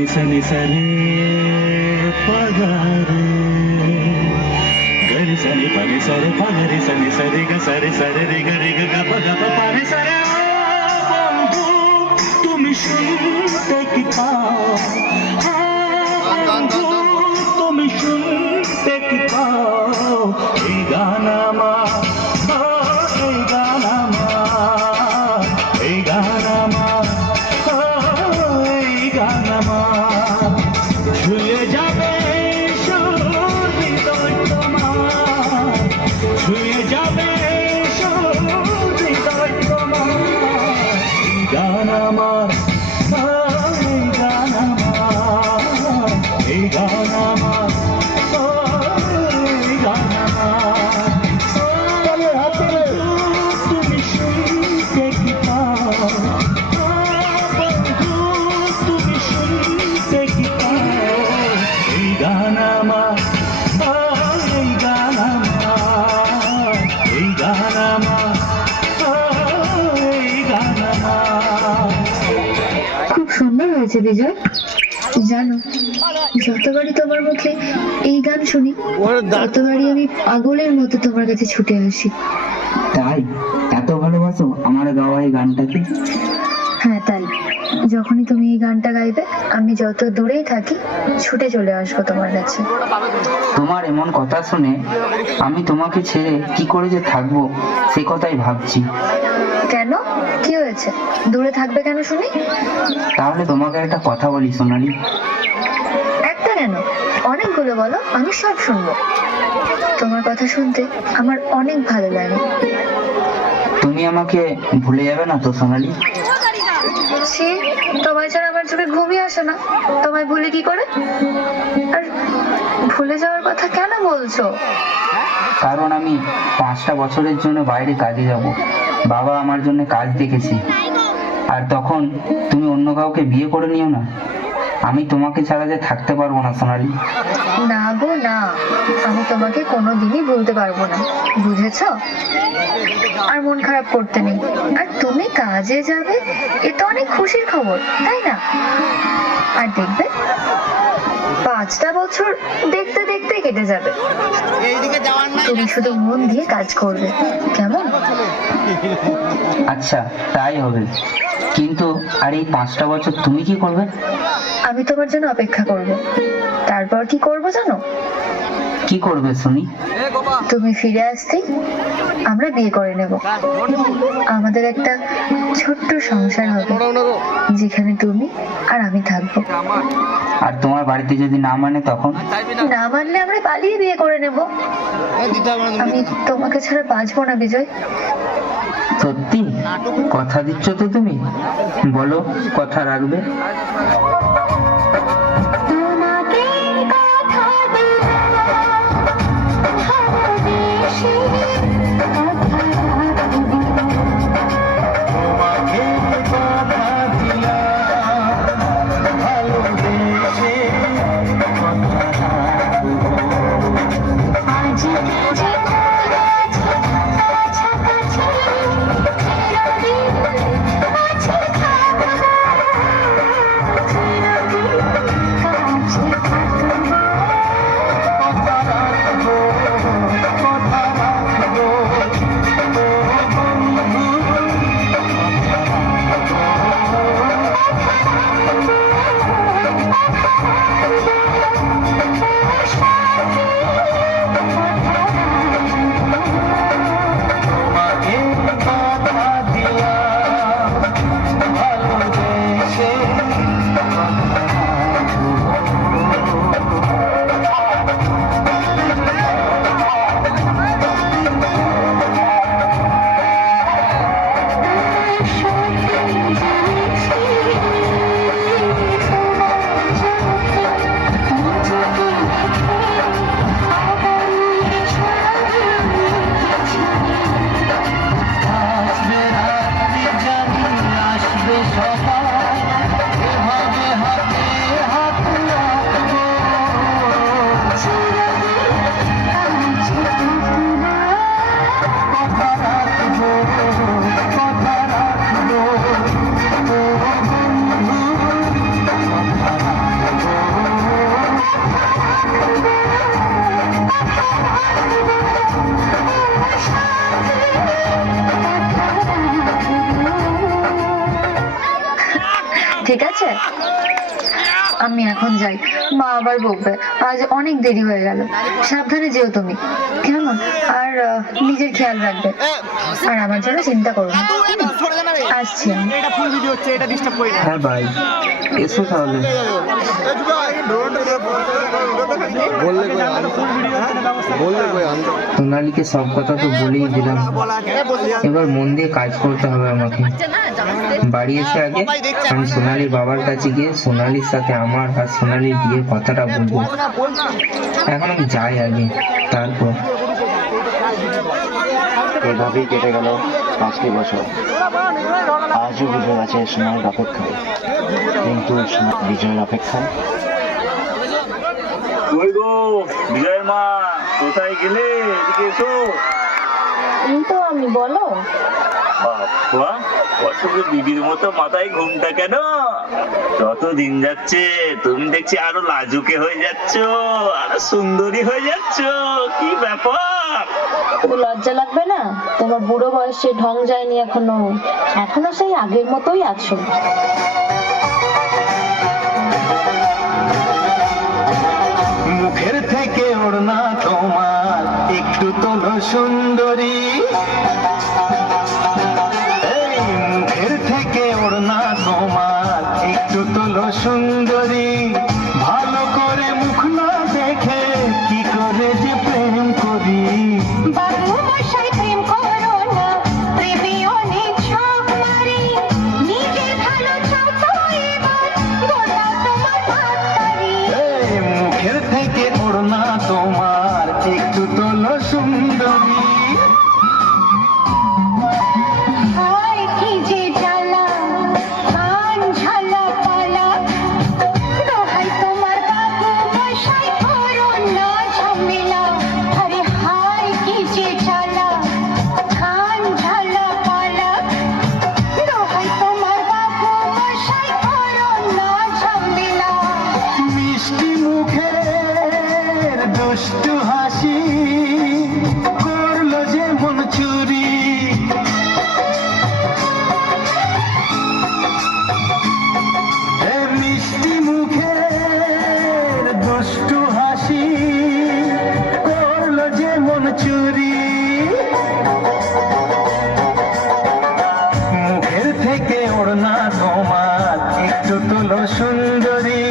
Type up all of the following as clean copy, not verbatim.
ni sa ni sa re pa ga re ga re sa ni pa ni sa re pa ga re sa ni sa re ga re ga pa pa re sa re বন্ধু তুমি শুনতে কি পাও বন্ধু তুমি শুনতে কি পাও এই গান আমার এই গান আমার এই গান আমার এই গান আমার ছুঁয়ে যাবে সুর হৃদয় তোমার ছুঁয়ে যাবে সুর হৃদয় তোমার এই গান আমার এই গান আমার এই গান আমার এই গান আমার তুমি শুনতে কি পাও বন্ধু তুমি শুনতে কি পাও এই গান আমার এই গান আমার এই গান আমার এই গান আমার। খুব সুন্দর হয়েছে বিজয়। জানো, যতবারই তোমার মুখে এই গান শুনি ততবারই আমি পাগলের মতো তোমার কাছে ছুটে আসি। তাই এত ভালোবাসো আমার গাওয়া এই গানটাকে? হ্যাঁ তাই, যখনই তুমি এই গানটা গাইবে আমি যত দূরেই থাকি ছুটে চলে আসবো তোমার কাছে। তোমার এমন কথা শুনে আমি তোমাকে ছেড়ে কি করে যে থাকবো সে কথাই ভাবছি। কেন, কি হয়েছে? দূরে থাকবে কেন শুনি? তাহলে তোমাকে একটা কথা বলি সোনালি। একটা কেন, অনেকগুলো বলো, আমি সব শুনবো। তোমার কথা শুনতে আমার অনেক ভালো লাগে। তুমি আমাকে ভুলে যাবে না তো সোনালি? সে তোমায় ছাড়া আমার চোখে ঘুমই আসে না, তোমায় ভুলে কি করে? আর ভুলে যাওয়ার কথা কেন বলছো? কারণ আমি 5টা বছরের জন্য বাইরে কাজে যাব। বাবা আমার জন্য কাজ দেখেছে। আর তখন তুমি অন্য কাউকে বিয়ে করে নিও না। আমি তোমাকে ছাড়া যে থাকতে পারবো না সোনালি। না গো না, আমি তোমাকে কোনোদিনই ভুলতে পারবো না, বুঝেছো? আর মন খারাপ করতে নেই। আর তুমি কাজে যাবে, এ তো অনেক খুশির খবর, তাই না? আর দেখবে 5টা বছর দেখতে দেখতে কেটে যাবে। তুমি শুধু মন দিয়ে কাজ করবে, কেমন? আচ্ছা তাই হবে, কিন্তু আর এই 5টা বছর তুমি কি করবে? আমি তোমার জন্য অপেক্ষা করব। তারপর কি করব জানো? কি করবে শুনি? তুমি ফিরে আসতেই আমরা বিয়ে করে নেব। আমাদের একটা ছোট্ট সংসার হবে যেখানে তুমি আর আমি থাকবো। আর তোমার বাড়িতে যদি না মানে তখন? না মানলে আমরা পালিয়ে বিয়ে করে নেব। আমি তোমাকে ছাড়া বাঁচবো না বিজয়। সত্যি কথা দিচ্ছ তো তুমি? বলো কথা রাখবে? ঠিক আছে? আমি এখন যাই, মা আবার বকবে। আজ অনেক দেরি হয়ে গেল। সাবধানে যেও তুমি, কেমন? আর নিজের খেয়াল রাখবে, আর আমার জন্য চিন্তা করো না। আসছি আমি। হ্যাঁ ভাই, এসো তাহলে। সোনালীকে সব কথা তো বলেই দিলাম, এবার মন দিয়ে কাজ করতে হবে আমাকে। বাড়ি এসে আগে আমি সোনালীর বাবার কাছে গিয়ে সোনালীর সাথে আমার আর সোনালীর বিয়ের কথাটা বলবো। এখন আমি যাই আগে, তারপর। এভাবেই কেটে গেল 5টি বছর। আজও বিজয় আছে সময়ের অপেক্ষায়, কিন্তু বিজয়ের অপেক্ষায়। ওই গো বিজয়ের মা, কোথায় গেলে? এদিকে এসো। এই তো আমি, বলো। বাবা, কত দিদির মতো মাথায় ঘুমটা কেন? যত দিন যাচ্ছে তুমি দেখছি আরো লাজুকে হয়ে যাচ্ছ, আরো সুন্দরী হয়ে যাচ্ছ। কি ব্যাপার? লজ্জা লাগবে না? তোমার বুড়ো বয়সে ঢং যায়নি এখনো, এখনো সেই আগের মতোই আছো। মুখের থেকে ওড়না তোমার একটু তোলো সুন্দরী, এই মুখের থেকে ওড়না তোমার একটু তোলো সুন্দরী। ভালো করে মুখ না দেখে কি করে যে প্রেম করি। বাবু মশাই প্রেম করো না, প্রেমে অনেক শখ মারি। নিজের ভালো চাও তো এবার গোটা তোমার ভাবতারি। এই মুখের থেকে ওড়না তোমার একটু তোলো সুন্দরী। হায় কি যে জ্বালা, কান ঝালা পালা। দোহাই তোমার বাবু মশাই করো না ঝামেলা। আরে হায় কি যে জ্বালা, কান ঝালা পালা। দোহাই তোমার বাবু মশাই করো না ঝামেলা। মিষ্টি মুখের দুষ্টু হাসি করলো যে মন চুরি। এ মিষ্টি মুখের দুষ্টু হাসি করলো যে মন চুরি। মুখের থেকে ওড়না তোমার একটু তোলো সুন্দরী।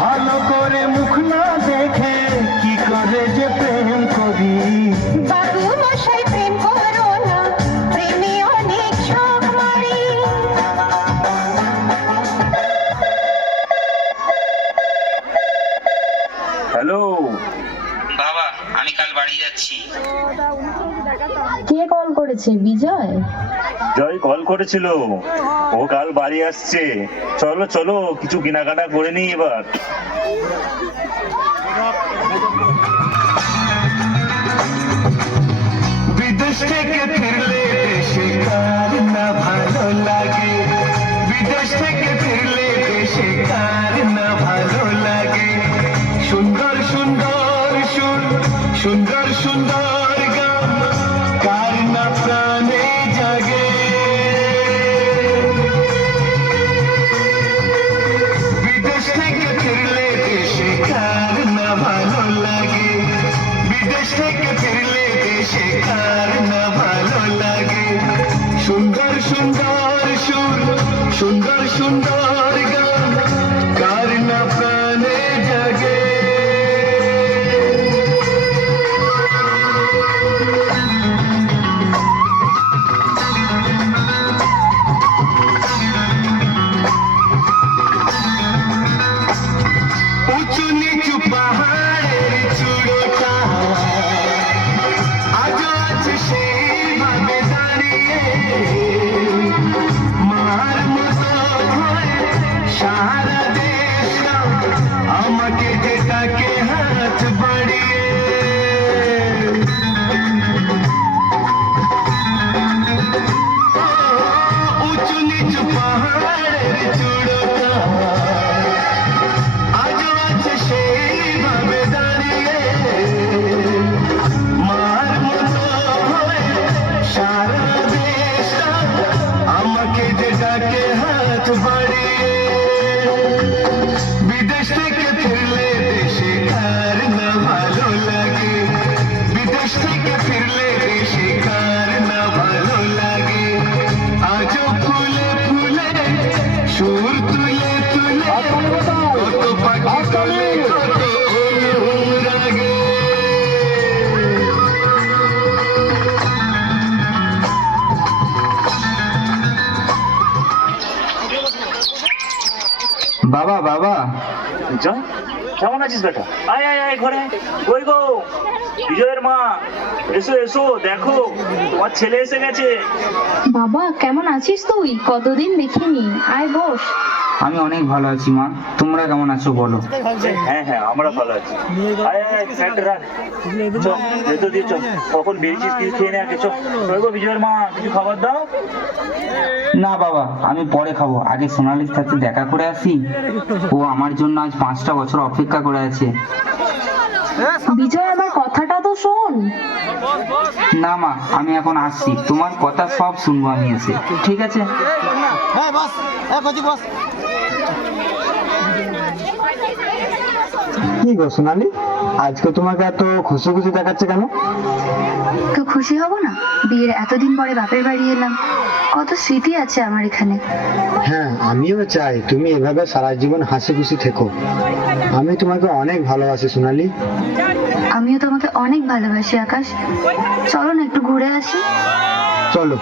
ভালো করে মুখ না দেখে কি করে যে প্রেম করি। বাবু মশাই প্রেম করো না, প্রেমে অনেক শখ মারি। হ্যালো বাবা, আমি কাল বাড়ি যাচ্ছি। কে কল করেছে? বিজয়? জয় কল করেছিল, ও কাল বাড়ি আসছে। চলো চলো কিছু কেনাকাটা করে নি এবার। বিদেশ থেকে ফিরলে দেশে কার না ভালো লাগে। বিদেশ থেকে ফিরলে দেশে কার না ভালো লাগে। সুন্দর সুন্দর সুর, সুন্দর সুন্দর গান, কার না প্রাণে জাগে। বিদেশ থেকে ফিরলে দেশে কার না ভালো লাগে। বিদেশ থেকে ফিরলে দেশে কার না ভালো লাগে। সুন্দর সুন্দর সুর, সুন্দর সুন্দর গান, কার না প্রাণে জাগে। উঁচু নিচু পাহাড়ের চূড়োটা আজও আছে সেইভাবে দাঁড়িয়ে। মার মতো হয়ে সারা দেশটা আমাকে যে ডাকে হাত বাড়িয়ে। উঁচু নিচু পাহাড়ের চূড়োটা আজও আছে সেইভাবে দাঁড়িয়ে। মার মতো হয়ে সারা দেশটা আমাকে যে ডাকে হাত বাড়িয়ে। বাবা বাবা, জয়, কেমন আছিস বেটা? আয় আয় আয় ঘরে। ওই গো বিজয়ের মা, এসো এসো, দেখো তোমার ছেলে এসে গেছে। বাবা কেমন আছিস তুই? কতদিন দেখিনি, আয় বস। আমি অনেক ভালো আছি মা, তোমরা কেমন আছো বলো? হ্যাঁ হ্যাঁ, আমরা ভালো আছি। আয় আয়, ফ্যানটা রাখ। চল ভেতর দিয়ে চল, কখন বেরিয়েছিস কিছু খেয়ে নে আগে। চল। ওই গো বিজয়ের মা, কিছু খাবার দাও। না বাবা, আমি পরে খাবো, আগে সোনালির সাথে দেখা করে আসি। ও আমার জন্য আজ 5টা বছর অপেক্ষা করে আছে। বিজয় আমার কথাটা তো শোন। না মা, আমি এখন আসছি, তোমার কথা সব শুনবো আমি এসে, ঠিক আছে? কি গো সোনালি, আজকে তোমাকে এত খুশি খুশি দেখাচ্ছে কেন? তো খুশি হব না? বিয়ের এতদিন পরে বাপের বাড়ি এলাম, কত স্মৃতি আছে আমার এখানে। হ্যাঁ, আমিও চাই তুমি এভাবে সারা জীবন হাসি খুশি থেকো। আমি তোমাকে অনেক ভালোবাসি সোনালি। আমিও তোমাকে অনেক ভালোবাসি আকাশ। চলো না একটু ঘুরে আসি। চলো।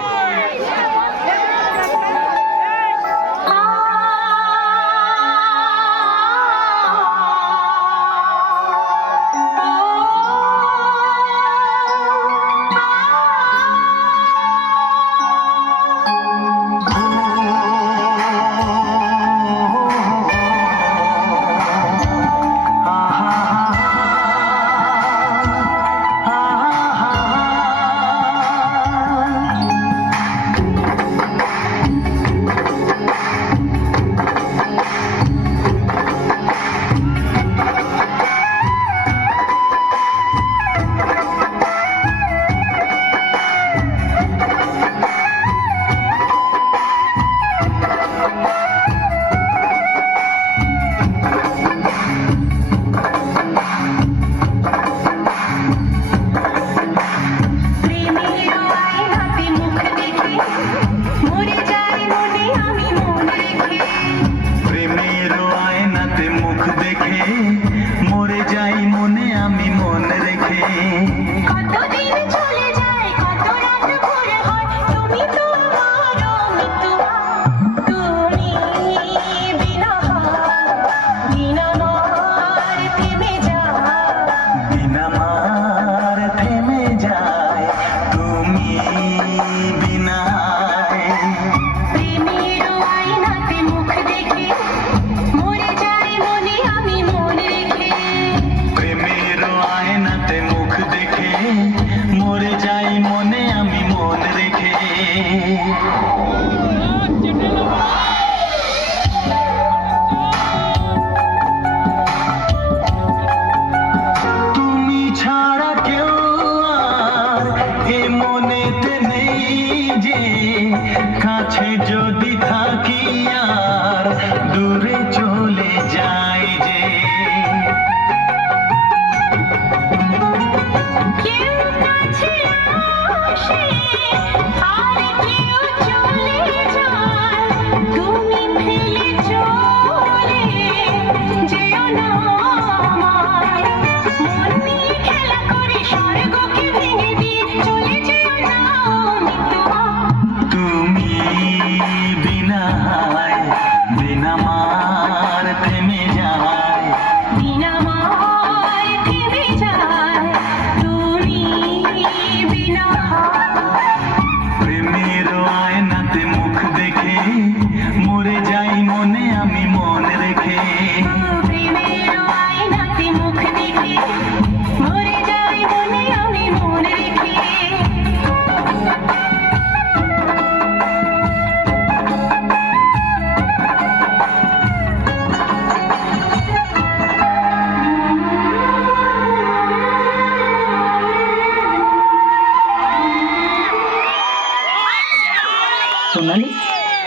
সোনালি,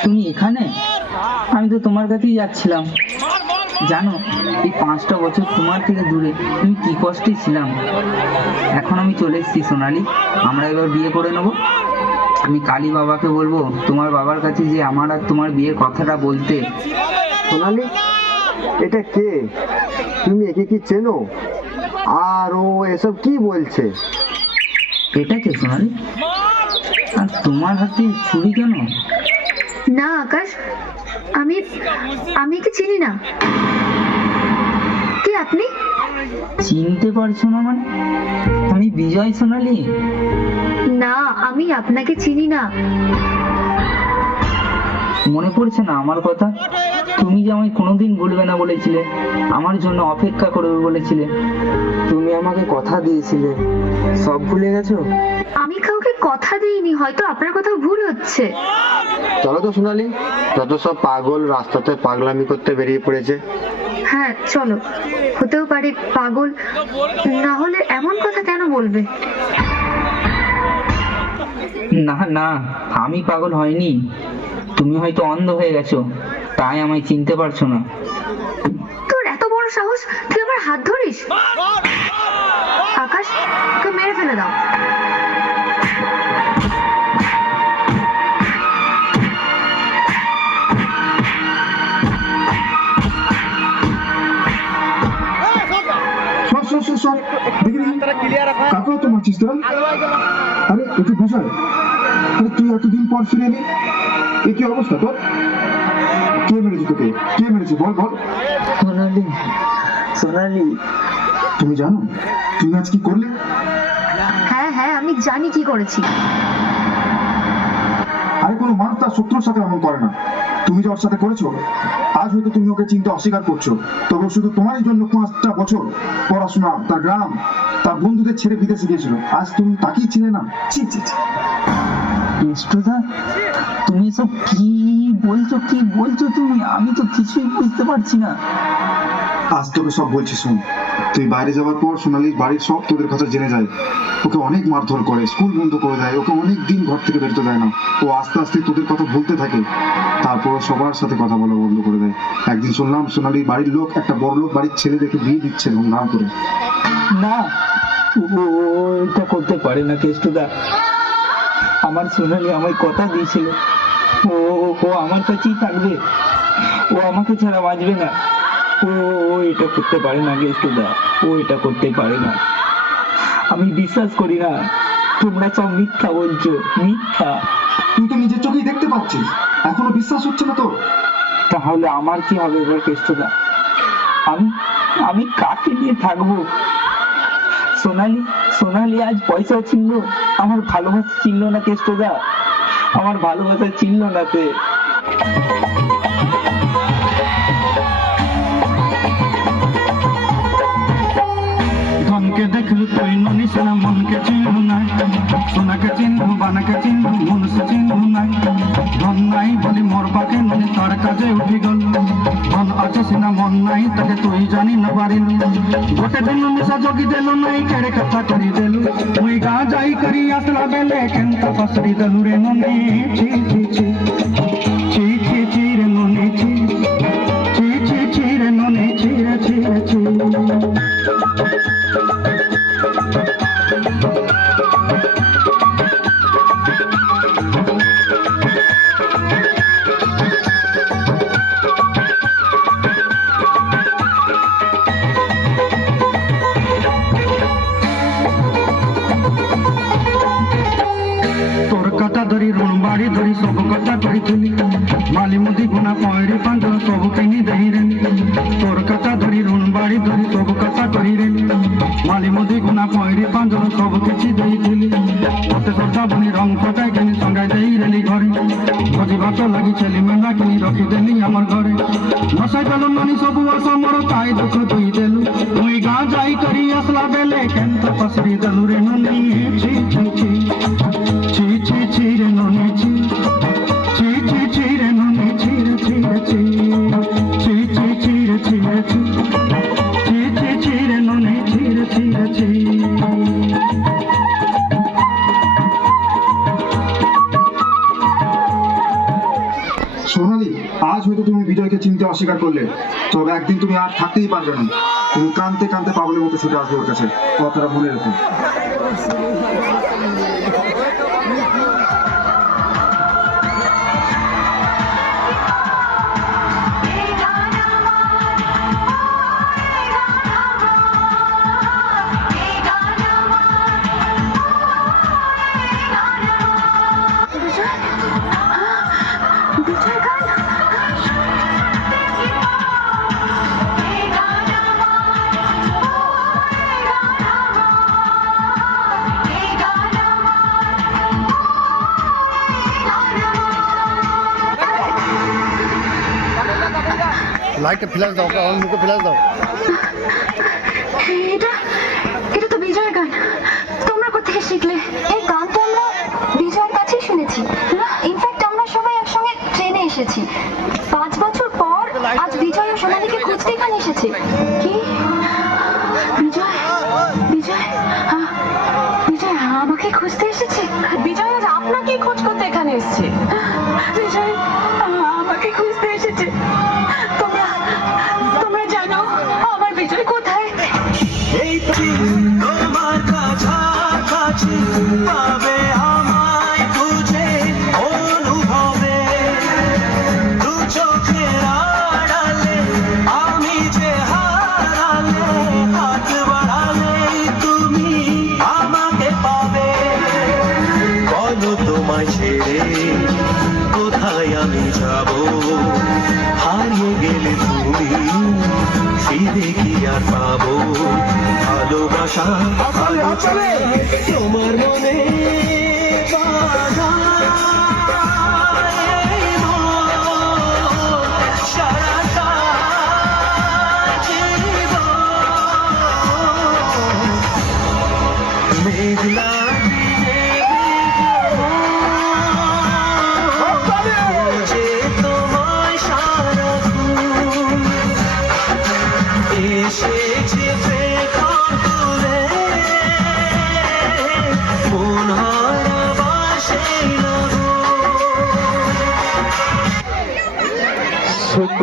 তুমি এখানে? আমি তো তোমার কাছেই যাচ্ছিলাম। জানো, এই 5টা বছর তোমার থেকে দূরে তুমি কি কষ্টে ছিলাম। এখন আমি চলে এসেছি সোনালি, আমরা এবার বিয়ে করে নেবো। আমি কালী বাবাকে বলবো তোমার বাবার কাছে যে আমার আর তোমার বিয়ের কথাটা বলতে। সোনালি, এটা কে? তুমি একে কি চেনো? আর ও এসব কি বলছে? এটা কে সোনালি? আর তোমার হাতে ছুরি কেন? না আকাশ, আমি আমি কি চিনি না। কে আপনি? চিনতে পারছো না মানে? আমি বিজয় সোনালি। না, আমি আপনাকে চিনি না। মনে পড়ছে না আমার কথা? তুমি যে আমায় কোনোদিন ভুলবে না বলেছিলে, আমার জন্য অপেক্ষা করবে বলেছিলে, তুমি আমাকে কথা দিয়েছিলে, সব ভুলে গেছো? আমি কাউকে কথা দিইনি, হয়তো আপনার কথা ভুল হচ্ছে। চলো তো সোনালি, যত সব পাগল রাস্তাতে পাগলামি করতে বেরিয়ে পড়েছে। হ্যাঁ চলো, হতেও পারে পাগল, না হলে এমন কথা কেন বলবে? না না, আমি পাগল হয়নি। তুমি হয়তো অন্ধ হয়ে গেছো, তাই আমায় চিনতে পারছো না। তোর এত বড় সাহস, তুই আমার হাত ধরিস? আকাশ, ওকে মেরে ফেলে দাও। কাকেও তো মারছিস তোরা? আরে এ তো বিষয়। আরে তুই এতদিন পর ফিরে এলি, এ কি অবস্থা তোর? কে মেরেছে তোকে? কে মেরেছে বল বল। সোনালি, সোনালি। তুমি জানো তুমি আজ কি করলে? হ্যাঁ হ্যাঁ, আমি জানি কি করেছি। আরে কোনো মানুষ তার শত্রুর সাথে এমন করে না। তুমি যে ওর সাথে করেছো, আজ হয়তো তুমি ওকে চিনতে অস্বীকার করছো, তবে শুধু তোমারই জন্য 5টা বছর পড়াশোনা, তার গ্রাম, তার বন্ধুদের ছেড়ে বিদেশে গিয়েছিল, আজ তুমি তাকেই চিনে না। ছি ছি ছি। কেষ্টদা, তুমি এসব কি বলছো তুমি? আমি তো কিছুই বুঝতে পারছি না। আজ তোকে সব বলছি শোন। তুই বাইরে যাওয়ার পর সোনালির বাড়ির সব তোদের কথা জেনে যায়। ওকে অনেক মারধর করে, স্কুল বন্ধ করে দেয়, ওকে অনেক দিন ঘর থেকে বেরোতে দেয় না। ও আস্তে আস্তে তোদের কথা ভুলতে থাকে, তারপর সবার সাথে কথা বলা বন্ধ করে দেয়। একদিন শুনলাম সোনালির বাড়ির লোক একটা বড় লোক বাড়ির ছেলে দেখে বিয়ে দিচ্ছে ধুমধাম করে। না, ও এটা করতে পারে না কেষ্টদা। আমার সোনালি আমায় কথা দিয়েছিল, ও ও আমার কাছেই থাকবে, ও আমাকে ছাড়া বাঁচবে না। ও এটা করতে পারে না কেষ্টদা, ও এটা করতে পারে না। আমি বিশ্বাস করি না, তোমরা সব মিথ্যা বলছো, মিথ্যা। তুই তো নিজের চোখেই দেখতে পাচ্ছিস, এখনো বিশ্বাস হচ্ছে না তোর? তাহলে আমার কি হবে এবার কেষ্টদা? আমি কাকে নিয়ে থাকবো? সোনালি আজ পয়সা চিনলো, আমার ভালোবাসা চিনলো না কেষ্টদা, আমার ভালোবাসা চিনলো না তে। ধনকে দেখলু তুই ননিস না, মনকে চিনলু নাই, সোনাকে চিনলু, বানাকে চিনলু, মনুষ্য চিনলু নাই। ধন নাই বলি মোর পাকে ননি তার কাজে উঠি গল, ধন আছে সিনা মন নাই তাকে তুই জানি না পারিলু। গোটে দিন মিশা জগি দেলু নাই, কেড়ে কথা করি দেলু, মুই গা যাই করি আসলা বেলে কেন্ত পসরি দেলু রে ননি। ছি ছি ছি ছি ছি ছি রে ননি, ছি ছি ছি ছি রে ননি, ছি রে ছি রে ছি। তোর কথা ধরি ঋণ বাড়ি ধরি সব কথা কইছিলি, মালি মুদি গুনা পয়রি পাঁচ সব কিনি দেই রে। তোর কথা ধরি ঋণ বাড়ি ধরি সব কথা করি রে, মালি মুদি গুনা পয়রি পাঁচ সব কিছু ଦେଇଥିଲି। মতে সর্দা বনি রং পটাই কিনি সঙ্গাই দেই রেলি ঘরে, ভোজি ভাত লাগি ছেলি মেলা কিনি রখিদেলি আমার ঘরে। নশাই দেলু ননি সবু আশা মোর তাই দুঃখ তুই দেলু, মুই গা যাই করি আসলা বেলে কেন্ত পসরি দেলু রে ননি। ছি ছি ছি ছি ছি ছি রে ননি, ছি ছি ছি ছি রে ননি, ছি রে ছি রে ছি ছি ছি ছি রে ছি রে ছি ছি ছি ছি রে ননি, ছি রে ছি রে ছি। সোনালি, আজ হয়তো তুমি বিজয়কে চিনতে অস্বীকার করলে, তবে একদিন তুমি আর থাকতেই পারবে না। তুমি কাঁদতে কাঁদতে পাগলের মতো ছুটে আসবে ওর কাছে, কথাটা মনে রেখো। লাইটটা ফ্ল্যাশ দাও, আমার মুখে ফ্ল্যাশ দাও। এটা এটা তো বিজয়ের গান। তোমরা কোত্থেকে শিখলে? এই গান তো আমরা বিজয়ের কাছেই শুনেছি। ইনফ্যাক্ট আমরা সবাই একসঙ্গে ট্রেনে এসেছি। 5 বছর পর আজ বিজয় ও সোনালীকে খুঁজতে এখানে এসেছে। কি? বিজয় বিজয় বিজয় আমাকে খুঁজতে এসেছে? বিজয় আজ আপনাকে খোঁজ করতে এখানে এসেছে। বিজয় আমাকে খুঁজতে এসেছে। তোমরা তোমরা জানো আমার বিজয় কোথায়? এই তোমার কাছাকাছি পাবে আমায় খুঁজে অনুভবে, দু চোখের আড়ালে আমি যে হারালে, হাত বাড়ালে তুমি আমাকে পাবে। বলো তোমায় ছেড়ে কোথায় আমি যাব, হারিয়ে গেলে তুমি ফিরে কি আর পাবো? ভালোবাসা তোমার মনে বাধা